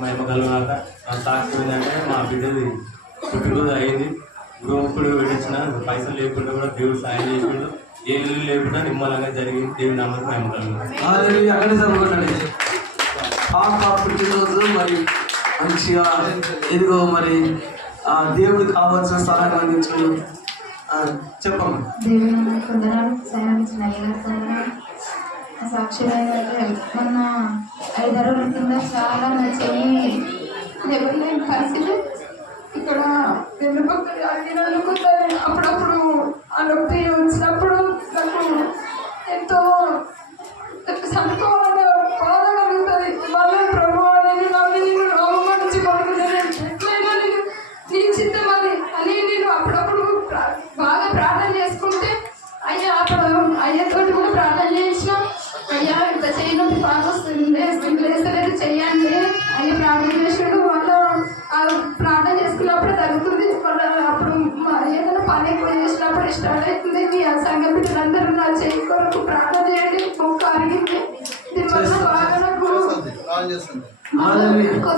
మహిమ కలుగునాక ఆ సాక్షి ఏంటంటే మా బిడ్డది పుట్టినరోజు అయింది. గృహకుడు విడిచిన పైసలు లేకుండా కూడా దేవుడు సాయం చేసిండు. ఏ ఇల్లు లేకుండా నిమ్మలంగా జరిగింది. దేవుడి నామకు మహిమ కలుగునాక హాలెలూయా. అక్కడే చదువుకోండి పాప పుట్టినరోజు. మరి మంచిగా ఇదిగో మరి ఆ దేవుడికి కావాల్సిన సహాయం అందించు ఆ, చెప్పమ్మా. దేవుని మొన్న ఐదు అరవై కింద చాలా నా చెయ్యి ఎవరు పరిస్థితి ఇక్కడ రెండు పక్కన అడిగినందుకు అప్పుడప్పుడు ఆ నొప్పి వచ్చినప్పుడు నాకు ఎంతో సంతోషంగా నా చేయి కొరకు ప్రార్థన చేయండి. మొక్క అరిగింది దీనివల్ల బాగా నాకు హాలెలూయా ఇంకో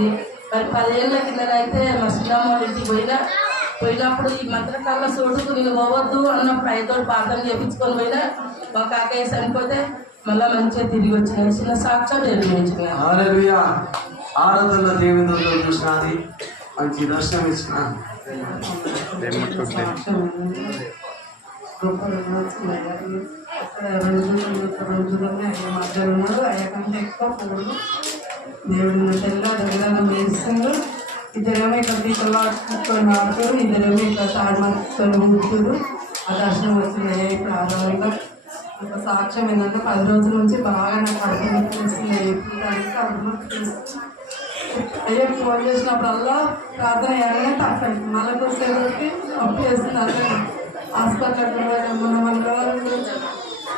గుమ్మరించింది మరి పదేళ్ళ కిందనైతే మా వాళ్ళ ఇంటికి పోయినా పోయినప్పుడు ఈ మంత్రకాల చోటుకు నేను పోవద్దు అన్నప్పుడు ఐదో ప్రార్థన చేయించుకొని పోయినా మా కాకయ్య చనిపోతే మళ్ళీ మంచిగా తిరిగి వచ్చిన. చిన్న సాక్ష్యం హాలెలూయా ఆరాధనలో దేవుని చూసినది మంచి దర్శనం ఇచ్చిన. గొప్ప రోజులు అక్కడ రోజులు రోజుల్లోనే ఆయన మధ్యలో ఉన్నాడు ఆయన కంటే ఎక్కువ పోడు దేవుడు తెల్ల దగ్గర వేస్తుండ్రు ఇద్దరేమో ఇక్కడ దీపాలు ఆడుకుంటుకొని ఆడుతారు ఇద్దరేమో ఇక్కడ తాడుమని ఊపుతారు ఆ దర్శనం వస్తున్నాయి ఇప్పుడు ఆధారంగా. ఒక సాక్ష్యం ఏంటంటే పది రోజుల నుంచి బాగా నాకు కడుపు నొప్పి వేస్తుంది ఎప్పుడు దానికి కడుపు నొప్పి ఫోన్ చేసినప్పుడల్లా ప్రార్థన చేయాలని తప్పండి మళ్ళీ కొద్దిసేపటికి నొప్పి వేస్తుంది అదే హాస్పిటల్కి మన వాళ్ళు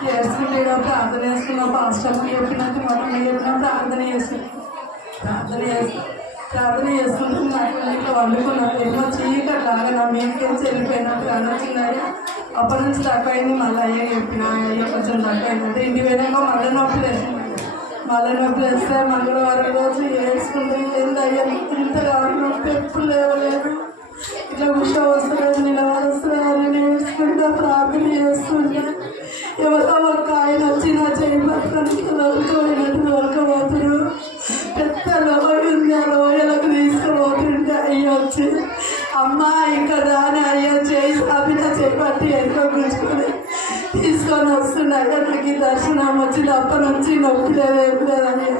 చేస్తుంటే కూడా ప్రార్థన చేస్తున్నాం పాస్టర్కి చెప్పినట్టు మొత్తం చెప్పినా ప్రార్థన చేస్తున్నాం. ప్రార్థన చేస్తాం ప్రార్థన చేసుకుంటూ నాకు ఇంట్లో వండుకున్నాను ఏమో చీకటి లాగా నా మీదకెళ్ళి వెళ్ళిపోయినట్టు అన్నొచ్చిందయ్యా అప్పటి నుంచి తక్కువైంది మళ్ళీ అయ్యే చెప్పిన అయ్యో కొంచెం తక్కువైంది ఇంటి పోయినాక మళ్ళీ నొప్పులు. లేచింది మళ్ళీ నొప్పులు వేస్తే మంగళవారం రోజు ఏడ్చుకుంటే ఏందయ్యా ఇంత నొప్పి ఎప్పుడు లేవలేదు ఇట్లా ఉష వస్తుంది నిలబడి వస్తుంది అని ప్రార్థన చేస్తుంటే ఎవరో ఒక ఆయన వచ్చిన చేయి చేయి పట్టుకొని దొరకపోయినట్టు దొరకపోతున్నారు పెద్ద లోయ ఉంది ఆ లోయలకు తీసుకుపోతుంటే అయ్యో వచ్చి అమ్మ ఇక్కడ రాని అయ్యో చేయి సాపి నా ఎంతో గుంజుకొని తీసుకొని వస్తున్నాయి నాకు దర్శనం వచ్చింది అప్ప నుంచి నొప్పి లేదు ఏం లేదని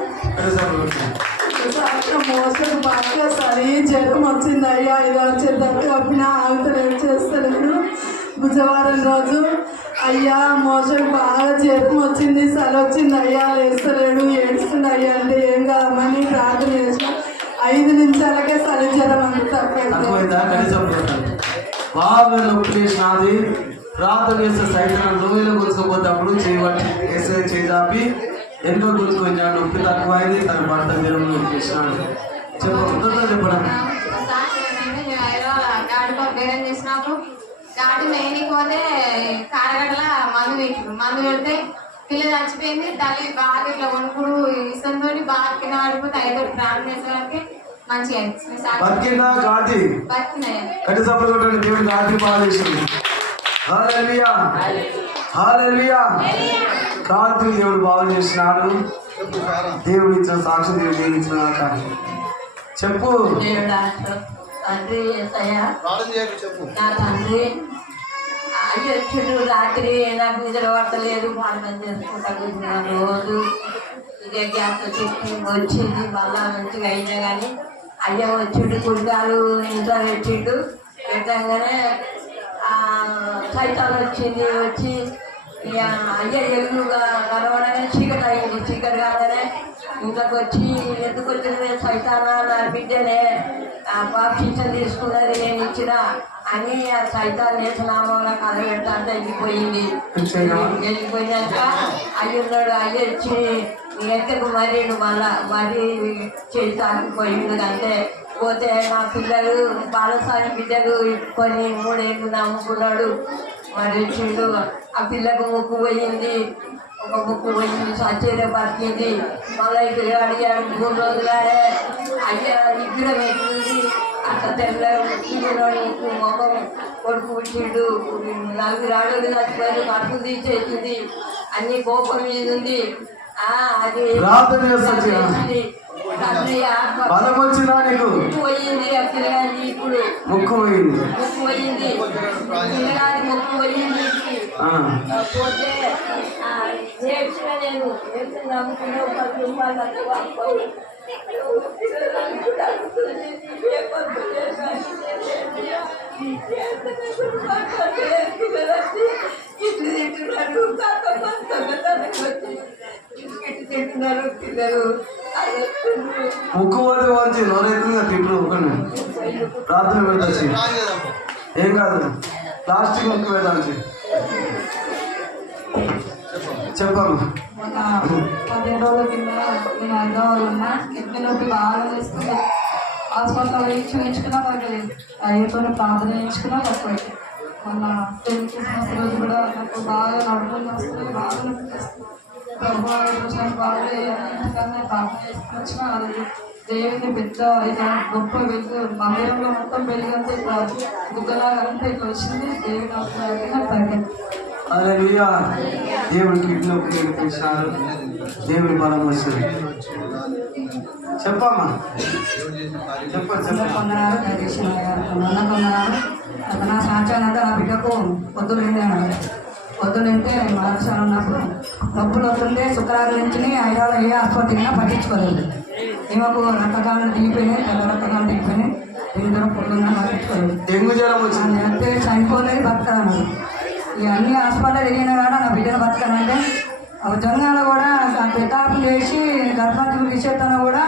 మోసం బాగా సరి జ్వరం వచ్చింది అయ్యా ఇలా వచ్చేటప్పుడు అప్పిన ఆగుతలేదు చేస్తలేను బుధవారం రోజు. అయ్యా మోసం బాగా జ్వరం వచ్చింది సరి వచ్చింది. అయ్యా లేస్తలేడు ఏడుస్తుంది. అయ్యా అంటే ఏం కాదమ్మని ప్రార్థన చేసిన. ఐదు నిమిషాలకే సరి జ్వరం అంత బాగా నొప్పి చేసినది. ప్రార్థన చేస్తే సైతం లోయలో గుంజుకోపోతేప్పుడు చేయబట్టి వేసే చేదాపి. ఎన్నో గుంజుకొచ్చాడు నొప్పి తక్కువైంది తన భర్త మీరు నొప్పి చేసినాడు. చెప్పు చెప్పడం గాడి మెయిన్కి పోతే కారగడ్డల మందు పెట్టిండు మందు పెడితే పిల్ల చచ్చిపోయింది. తల్లి బాగా ఇట్లా వణుకుడు ఇష్టంతో బాగా కింద పడిపోతే ఐదు ప్రాణం చేసేవారికి కొట్టండి దేవుడు బాగా చేసినాడు. దేవుడు ఇచ్చిన సాక్షి దేవుడు కాక చెప్పు. తండ్రి ఏసయ్యా. నా తండ్రి అయ్యి రాత్రి నాకు నిద్ర పట్టలేదు పాఠం చేసుకుంటా కూర్చున్నాను రోజు. ఇదే గ్యాస్ వచ్చి వచ్చింది మళ్ళా మంచిగా అయినా కానీ అయ్య వచ్చిండు కుడికాలు ఇంట్లో పెట్టిండు. పెట్టంగానే ఆ, సైతాన్ వచ్చింది వచ్చి అయ్య ఎల్లుగా కలవడమే చీకటి అయింది చీకటి కాగానే ఇంట్లోకి వచ్చి ఎందుకు వచ్చింది? సైతానా నా బిడ్డనే. ఆ తీసుకున్నది నేను ఇచ్చిన అని ఆ సైతాన్ నేసనామంలో కథ పెడతా వెళ్ళిపోయింది. వెళ్ళిపోయినాక అయ్యున్నాడు అయ్య వచ్చి ఎక్కడికి మరి మళ్ళా మరి చేస్తానికి పోయిండు అంటే పోతే మా పిల్లలు బాలసాని బిడ్డలు కొన్ని మూడేళ్ళు నమ్ముకున్నాడు మరి వచ్చిండు ఆ పిల్లకు ముక్కు పోయింది ఒక ముక్కు పోయింది సచ్చేరే బతికింది మళ్ళీ ఇక్కడ అడిగాడు మూడు రోజులాడే అయ్యా ఇక్కడ పెట్టింది. అట్లా తెల్ల ముక్కు ముఖం కొడుకు పుట్టిండు. నలుగురు ఆడలు చచ్చిపోయారు కడుపు తీసేసింది. అన్ని కోపం మీద ఉంది. అది బలం వచ్చినా నీకు? ముక్కు పోయింది ఇప్పుడు. ముక్కు పోయింది ముక్కు పోయింది పిల్లగాడి ముక్కు పోయింది. పోతే నేను ఒక రూపాయలు తింటున్నారు ఇటు తింటున్నారు పిల్లలు. అది వస్తుంది. ముక్కు పోతే వచ్చి నోరైతుంది తింటారు ఒకరిని ప్రార్థన పెడతాచి ఏం కాదు. ప్లాస్టిక్ ముక్కు పెడతాచి చెప్పాము పదిహేను రోజుల కింద నేను హైదరాబాద్ ఉన్నా కిడ్నీ నొప్పి బాగా వేస్తుంది హాస్పిటల్ వెళ్ళి చూపించుకున్నా తగ్గలేదు అయ్యతో ప్రార్థన చేయించుకున్నా తక్కువైతే మొన్న పెళ్ళి క్రిస్మస్ రోజు కూడా నాకు బాగా నడుపులు వస్తుంది బాగా నొప్పి ప్రభు బాగా ప్రార్థన వచ్చిన దేవుని పెద్ద ఇలా గొప్ప వెలుగు మందిరంలో మొత్తం వెలుగంతా ఇట్లా బుగ్గలాగా అంతా ఇట్లా వచ్చింది దేవుని నాకు తగ్గింది అరే దేవుడి కిడ్నీ పిలిచినారు దేవుడి బలం వస్తుంది చెప్పమ్మా చెప్పండి అందరు చెప్పమ్మా కొందనాలు. నా సాధ్యం అంటే నా బిడ్డకు పొద్దులు తింటే మరొకసారి ఉన్నప్పుడు నొప్పులు వస్తుంటే శుక్రవారం నుంచి ఐదారు ఏ ఆసుపత్రి అయినా పట్టించుకోలేదు. ఈమెకు రక్తగాలు దిగిపోయినాయి తెల్ల రక్తగాలు దిగిపోయినాయి ఇద్దరు పొద్దున్న పట్టించుకోలేదు. డెంగ్యూ జ్వరం వచ్చింది. అంటే చనిపోలేదు బతకదన్నారు ఇక అన్ని హాస్పిటల్ తిరిగిన కాడ నా బిడ్డను బతకనంటే జంగాల కూడా పెతాపు చేసి గర్భాంతులు విషేతన కూడా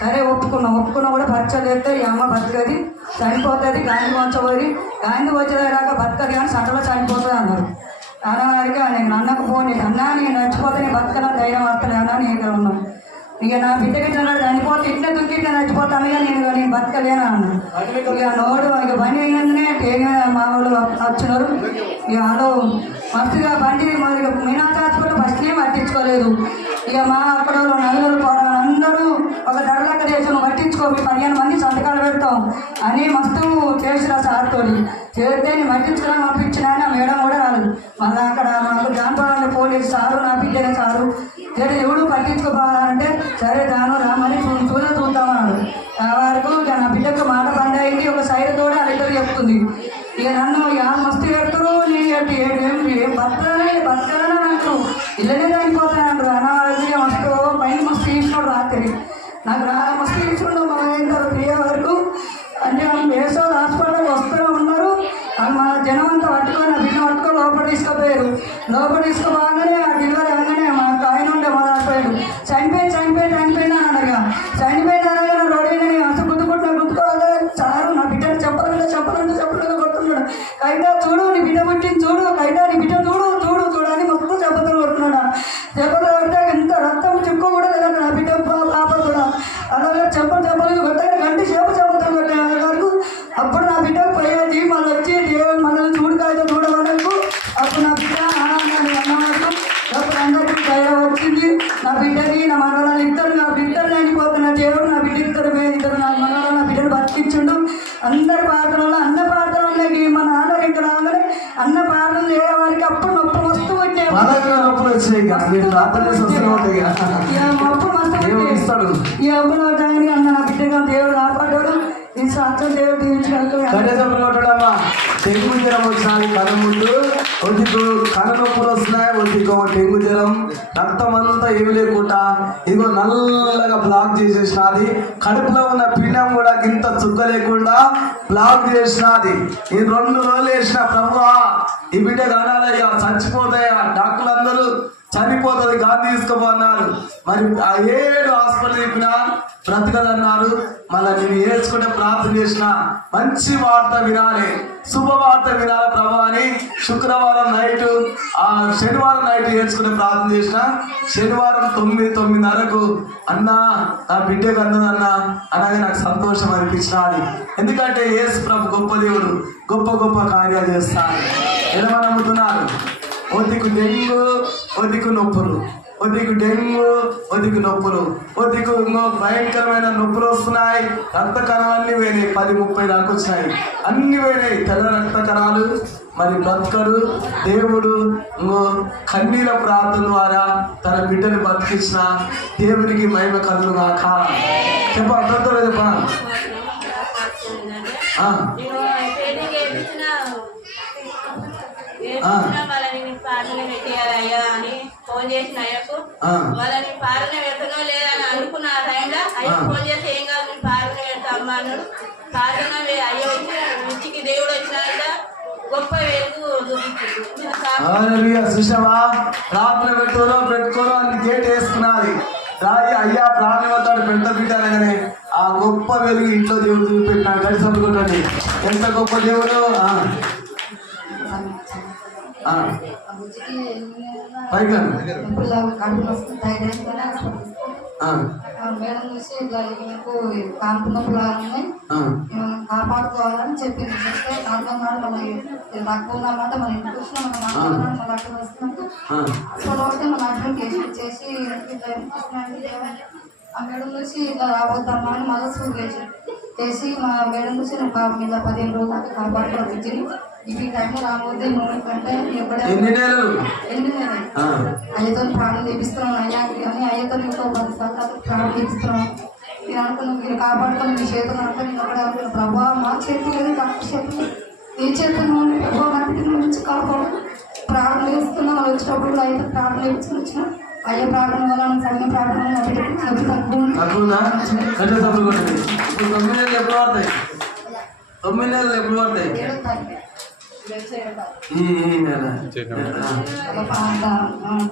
సరే ఒప్పుకున్నాం. ఒప్పుకున్నా కూడా పరీక్ష చేస్తే ఈ అమ్మ బతకది చనిపోతుంది గాంధీ వంచబోయి గాంధీ వచ్చేదాకా బతకది కానీ సటలో చనిపోతుంది అన్నారు. అన్నగారికి నేను అన్నకు పోనీ అన్నా నేను నచ్చిపోతే నేను బతకన ధైర్యం వస్తలేనా అన్నా నేను ఉన్నాను ఇక నా బిడ్డకి చన్నాడు చనిపోతే ఇట్లా దుక్కి నచ్చిపోతాను చచ్చిపోతాను ఇక నేను నేను బతకలేనా? అన్న. ఇక నోడు ఇక బండి అయినందునే తేగ మా వాళ్ళు వచ్చినారు ఇక వాళ్ళు మస్తుగా బండి మరి మీనాక్ష ఫస్ట్ ఏం పట్టించుకోలేదు. ఇక మా అక్కడ వాళ్ళు నలుగురు పోరాలు అందరూ ఒక ధరలెక్క దేశం పట్టి పట్టించుకో మీ పదిహేను మంది సంతకాలు పెడతాం. అని మస్తు చేసిన సార్తో చేస్తే నేను పట్టించుకున్నా పంపించిన ఆయన మేడం కూడా రాలేదు. మళ్ళీ అక్కడ నాకు జాన్పాల పోలీస్ సారు నా బిడ్డనే సారు. సరే ఎవడు పట్టించుకోవాలంటే సరే దాను రామని చూడ చూద్దామన్నాడు ఆ వరకు నా బిడ్డకు మాట పండాయి ఒక సైడ్ తోడు అడిగారు చెప్తుంది. ఇక నన్ను ఇక మస్తు పెడతారు నేను ఎటు ఏడు ఏం ఏం బతకనే బతకనే నాకు. ఇళ్ళనే చనిపోతాను అనాలి మస్తు పైన మస్తు తీసుకోడు రాత్రి. నాకు రా మస్తు తీసుకున్నాడు మా ఏంటారు ప్రియ వరకు అంటే వేసో హాస్పిటల్కి వస్తూనే ఉన్నారు అది మా జనం అంతా పట్టుకొని ఆ బిడ్డ పట్టుకొని లోపల తీసుకుపోయారు లోపల తీసుకుపోగానే ఆ డెలివరీ అనగానే మా ఆయన ఉండే మా దాంట్లో చనిపోయి చనిపోయి చనిపోయినా అనగా చనిపోయిన అనగా రోడ్డు మీద నేను అసలు గుద్దుకుంటున్నా గుద్దుకోవాలి చాలు నా బిడ్డ చెప్పాలంటే చెప్పాలంటే చెప్పలేదు కొడుతున్నాడు. అయితే చూడు నీ బిడ్డ పుట్టింది చూడు. బలంగా నొప్పులు వచ్చాయి మీరు ప్రార్థన చేసి వస్తూనే ఉంటాయి దేవుడు. ఇస్తాడు. ఈ అమ్మలో అన్న నా బిడ్డగా దేవుడు కాపాడాడు ఈ సాత్రం దేవుడు దీవించినట్టు గడ్డ కొట్టడమ్మా డెంగు జ్వరం వచ్చినది ముందు ఒద్దికు కళ్ళ నొప్పులు వస్తున్నాయి ఒద్దికు డెంగు జ్వరం. రక్తం అంతా ఏమి లేకుండా ఇదిగో నల్లగా బ్లాక్ చేసేసినది. కడుపులో ఉన్న పిండం కూడా ఇంత చుక్క లేకుండా బ్లాక్ చేసినది. ఈ రెండు రోజులు వేసిన ప్రభువా ఈ బిడ్డ కానాలయ్యా చచ్చిపోతాయా? డాక్టర్లు అందరూ చనిపోతుంది గాంధీ తీసుకోమన్నారు మరి ఆ ఏడు హాస్పిటల్ చెప్పినా బ్రతకదన్నారు. మళ్ళీ నేను ఏడ్చుకుంటే ప్రార్థన చేసిన మంచి వార్త వినాలి. శుభవార్త వినాలి ప్రభా అని శుక్రవారం నైట్ ఆ శనివారం నైట్ ఏడ్చుకునే ప్రార్థన చేసిన శనివారం తొమ్మిది తొమ్మిదిన్నరకు అన్నా నా బిడ్డకు అన్నదన్నా అనగా నాకు సంతోషం అనిపించినది. ఎందుకంటే యేసు ప్రభు గొప్ప దేవుడు గొప్ప గొప్ప కార్యాలు చేస్తాను ఎలా నమ్ముతున్నారు? ఓ దిక్కు డెంగు ఓ దిక్కు నొప్పులు. ఓ దిక్కు డెంగు ఓ దిక్కు నొప్పులు. ఓ దిక్కు ఇంకో భయంకరమైన నొప్పులు వస్తున్నాయి. రక్త కణాలన్నీ పోయినాయి పది ముప్పై దాకా వచ్చినాయి. అన్ని పోయినాయి తెల్ల రక్త కణాలు మరి బతుకడు దేవుడు ఇంకో కన్నీల ప్రార్థన ద్వారా తన బిడ్డని బతికించిన దేవునికి మహిమ కలుగు కాక చెప్ప అర్థంతో చెప్ప ఆ, పాలన పెట్టేయాలి అయ్యా అని ఫోన్ చేసిన అయ్యకు. వాళ్ళని పాలన పెడతానో లేదని అనుకున్న ఆ టైంలో అయ్య. ఫోన్ చేసి ఏం కాదు నేను పాలన పెడతా అమ్మా అన్నాడు. పాలన అయ్య వచ్చి ఇంటికి దేవుడు వచ్చినాక గొప్ప వెలుగు చూసావా? పెట్టుకోరో పెట్టుకోరో అని గేట్ వేసుకున్నది. రాయి అయ్యా ప్రాణం వద్దాడు పెద్ద బిడ్డ అనగానే ఆ గొప్ప వెలుగు ఇంట్లో దేవుడు చూపెట్టినాడు. కలిసి ఎంత గొప్ప దేవుడు. పైగా వస్తుంది మేడం చూసి ఇట్లా మీకు కాంపు నొప్పులు ఏమైనా కాపాడుకోవాలని చెప్పింది చెప్తే దాంట్లో మన తక్కువ ఉందన్నమాట మన ఇంటికి వచ్చిన మన మాట్లాడాలి మన అక్కడ ఆ. ఒకటి మన అడ్మిట్ కేసు చేసి ఇట్లా ఆ. మేడం చూసి ఇట్లా రావద్దమ్మా అని మళ్ళీ సూట్ చేసి మా మేడం చూసి నువ్వు మీద పదిహేను రోజులు కాపాడుకోవాలి ఇచ్చి ఇవి టైంలో రాబోతే నువ్వు కంటే ఎప్పుడైనా ఎన్ని నెలలు. అయ్యతో ప్రాణం తీపిస్తున్నాం అయ్యా అని అయ్యతో ఇంకో పది సంవత్సరాలు ప్రాణం తీపిస్తున్నాం నేను అనుకున్నాను మీరు కాపాడుకొని మీ చేతులు అంటే నేను అక్కడ అనుకున్నాను ప్రభా మా చేతులు లేదు డాక్టర్ చేతులు నీ చేతులు ఉంది ప్రభా నా బిడ్డ నుంచి కాపాడు. ప్రాణం వేస్తున్నాం వాళ్ళు వచ్చినప్పుడు అయితే ప్రాణం వేసుకుని వచ్చిన అయ్యే ప్రాణం వల్ల తగిన ప్రాణం నా బిడ్డకి నొప్పి తక్కువ ఉంది. తక్కువనా కంటే సభలు కొట్టండి ఇప్పుడు తొమ్మిది నెలలు ఎప్పుడు పడతాయి తొమ్మిది నెలలు ఎప్పుడు పడతాయి ఏడో తారీఖు. రేపు ఏడో తారీఖు. ఈ ఈ నెల ఆ. ఒక పాట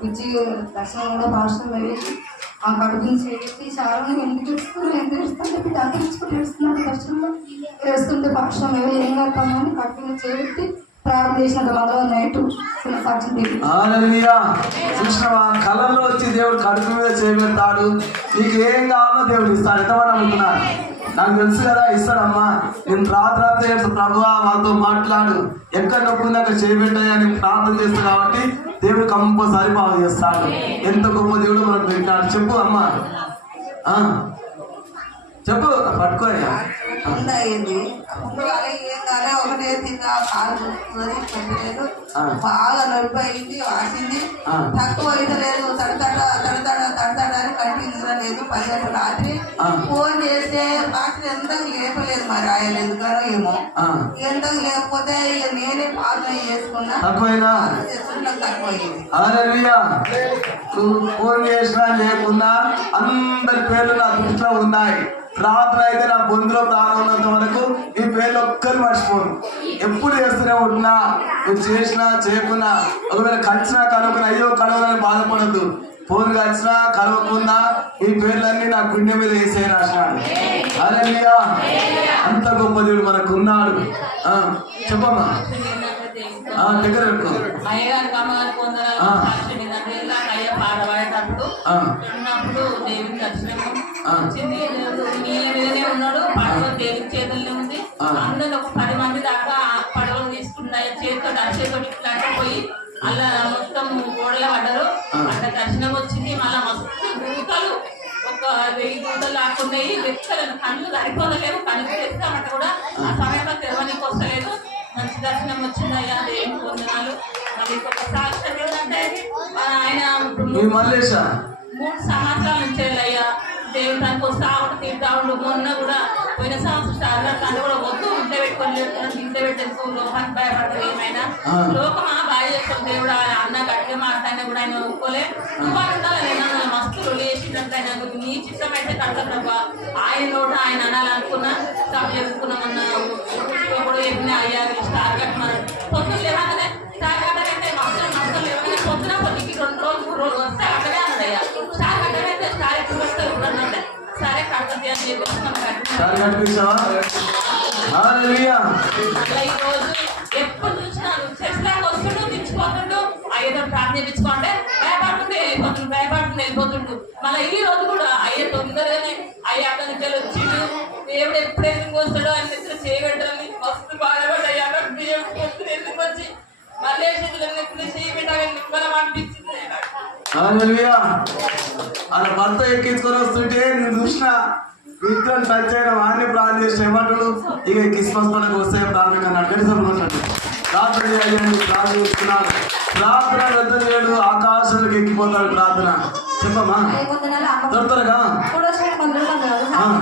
పిచ్చి దర్శనం కూడా పార్సల్ వేసి ఆ కడుపుని చేసి చాలా ఎందుకు ఇస్తున్నారు ఎందుకు ఇస్తుంటే బిడ్డ దర్శనంలో పార్శ్వం ఏమో ఏం కడతామని కడుపుని చేసి ప్రార్థన చేసినట్టు మళ్ళీ నైట్ చూసినవా? కళల్లో వచ్చి దేవుడు కడుపు మీద చేయబెడతాడు నీకు ఏం కావాలో దేవుడు ఇస్తాడు. ఎంతమంది అనుకున్నారు నాకు తెలుసు కదా ఇస్తాడమ్మా. నేను రాత్రి చేస్తాను చేస్తా ప్రభువా వాళ్ళతో మాట్లాడు. ఎక్కడ నొప్పి ఉంది అక్కడ చేయబెట్టాయి అని ప్రార్థన చేస్తా కాబట్టి దేవుడు కంపల్సరీ బాగు చేస్తాడు. ఎంత గొప్ప దేవుడు మనకు పెట్టాడు చెప్పు అమ్మా. చెప్పు పట్టుకోయ్యా ముందు అయ్యింది ముందు ఏం కాలే ఒకటే తిన్నా కాలు చూస్తున్నది పెట్టలేదు. బాగా నొప్పి అయింది వాసింది. తక్కువ తడతడ తడతడ తడతడ అని లేదు. పది గంటల రాత్రి. ఆ. ఫోన్ చేస్తే లేపలేదు మరి ఆయన ఎందుకనో ఏమో. ఆ. ఎంత లేకపోతే ఇక నేనే చేసుకున్నా. తక్కువ అయింది ఫోన్ చేసినా లేకున్నా అందరి పేర్లు నా దృష్టిలో ఉన్నాయి. రాత్రి అయితే నా బొందులో ప్రాణం ఉన్నంత వరకు ఈ పేర్లు ఒక్కరు మర్చిపోను. ఎప్పుడు చేస్తూనే ఉంటున్నా నువ్వు చేసినా చేయకున్నా ఒకవేళ కలిసినా కలవకున్నా అయ్యో కలవదని బాధపడద్దు. ఫోన్ కలిసినా కలవకున్నా ఈ పేర్లన్నీ నా గుండె మీద వేసే రాసినాడు హల్లెలూయా. అంత గొప్ప దేవుడు మనకు ఉన్నాడు చెప్పమ్మా. దగ్గర పెట్టుకో. ఉన్నప్పుడు దేవుని ఉన్నాడు పడవ దేవుని చేతుల్లో ఉంది. ఆ. అందరూ ఒక పది మంది దాకా పడవలు తీసుకున్నాయి చేతితో చేతితో ఇట్లా అంటే పోయి అలా మొత్తం గోడలో పడ్డారు. అక్కడ దర్శనం వచ్చింది. మళ్ళా మస్తు దూతలు ఒక వెయ్యి దూతలు లాక్కున్నాయి వెచ్చలను కళ్ళు సరిపోదలేవు కళ్ళు తెస్తామంటే కూడా ఆ. సమయంలో తెరవనికి వస్తలేదు. మంచి దర్శనం వచ్చిందయ్యా దేవుని వందనాలు. ఇంకొక సాక్ష్యం ఏంటంటే ఆ, ఆయన మూడు సంవత్సరాల నుంచి అయ్యా. దేవుడు తనకు వస్తా ఉంటే తీరుతా ఉండు. మొన్న కూడా పోయిన సంవత్సరం స్టార్ట్ కంటే కూడా వద్దు పెట్టి పెట్టుకొని ఇంట్లో పెట్టేసుకో లోకానికి భయపడతావు ఏమైనా? ఆ. లోకమా బాగా చేస్తాం దేవుడు అన్న గట్టిగా మాట్లాడినా కూడా ఆయన ఒప్పుకోలే. నువ్వు ఉండాలి మస్తు రొలి చేసిందంటే ఆయన. నీ చిత్తం అయితే కడతాడు ఆయన నోట ఆయన అనాలనుకున్నా తప్పు చేసుకున్నామన్న కూడా చెప్పిన అయ్యా స్టార్ కట్టమని పొద్దున్న రోజు ఎప్పుడు చూసినా చర్చ్ దాకా వస్తుండు దించిపోతుండు అయ్యేదో ప్రార్థన చేయించుకోండి. భయపడుతుండే వెళ్ళిపోతుండు భయపడుతుండే వెళ్ళిపోతుండు. మళ్ళీ ఈ రోజు కూడా అయ్యే తొందరగానే అయ్యా అక్కడి నుంచి వచ్చిండు. దేవుడు ఎప్పుడు ఎందుకు వస్తాడో అని దగ్గర చేయబెట్టాలని మస్తు బాధపడ్డాయి అక్కడ బియ్యం పొద్దున ఎందుకు వచ్చి? మళ్ళీ ఎప్పుడు చేయబెట్టాలని నిమ్మలం అనిపించింది అలా భర్త ఎక్కించుకొని వస్తుంటే నేను చూసిన విగ్రహం టచ్ అయిన వాడిని ప్రార్థన చేసిన ఏమంటాడు? ఇక క్రిస్మస్ పండుగ వస్తే ప్రార్థన కనీసం ఉంటాడు ప్రార్థన చేయాలని ప్రార్థన చేస్తున్నాడు ప్రార్థన పెద్ద చేయడు ఆకాశాలకు ఎక్కిపోతాడు ప్రార్థన. చెప్పమ్మా.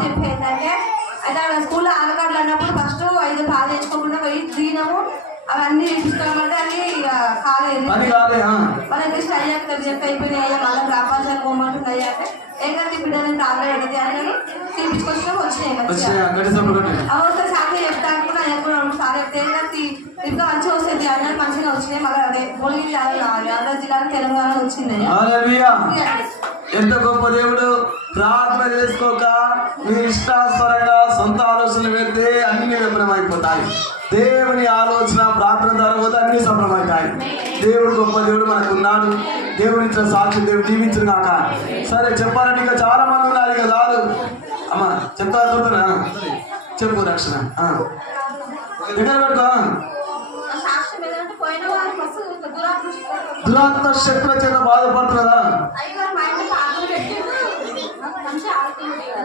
ఏంటంటే అయితే స్కూల్లో ఆధార్ కార్డులు అన్నప్పుడు ఫస్ట్ ఐదు పాలు తెచ్చుకోకుండా పోయి దిగినాము అవన్నీ తీసుకోమంటే ఇక కాలేదు పని కాదే ఆ. మన కృష్ణ అయ్యాక రిజెక్ట్ అయిపోయినాయి అయ్యా మళ్ళీ ప్రాపాసాలు పోమంటుంది? అయ్యా అంటే మంచిగా అవసరం కూడా సార్ చెప్తే ఇంకా వస్తుంది మంచిగా వచ్చినాయి మళ్ళీ అదే మూలిగి ఆంధ్ర జిల్లాలో తెలంగాణ వచ్చింది హల్లెలూయా ఎంత గొప్ప దేవుడు. ప్రార్థన చేసుకోక మీ ఇష్టాస్వరంగా సొంత ఆలోచనలు పెడితే అన్ని విఫలమైపోతాయి. దేవుని ఆలోచన ప్రార్థన తర్వాత అన్ని సఫలమవుతాయి. దేవుడు గొప్ప దేవుడు మనకు ఉన్నాడు దేవుడి ఇచ్చిన సాక్షి దేవుడు దీవించిన కాక. సరే చెప్పాలంటే ఇంకా చాలా మంది ఉన్నారు అమ్మా చెప్తా చూడరా చెప్పు రక్షణ. ఆ. పెట్టుకో. దురాత్మ శక్తుల చేత బాధపడుతున్నదా ఇంట్లో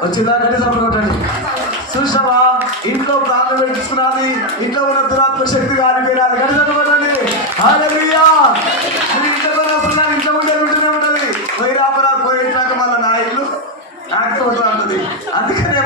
వచ్చిందా గట్టి సపోర్ట్ చూసావా ఇంట్లో ప్రాణం పెట్టిస్తున్నది ఇంట్లో ఉన్న దురాత్మ శక్తి కాని పేరాలి గట్టి సపోర్ట్ కొట్టండి. హల్లెలూయా మీ ఇంట్లో అందుకనే